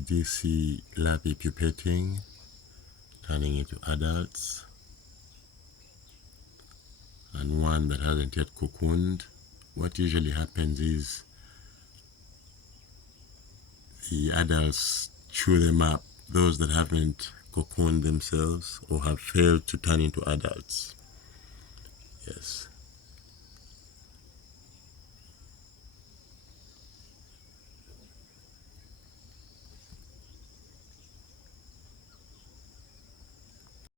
we do see larvae pupating, turning into adults, and one that hasn't yet cocooned. What usually happens is the adults chew them up, those that haven't cocooned themselves or have failed to turn into adults. Yes.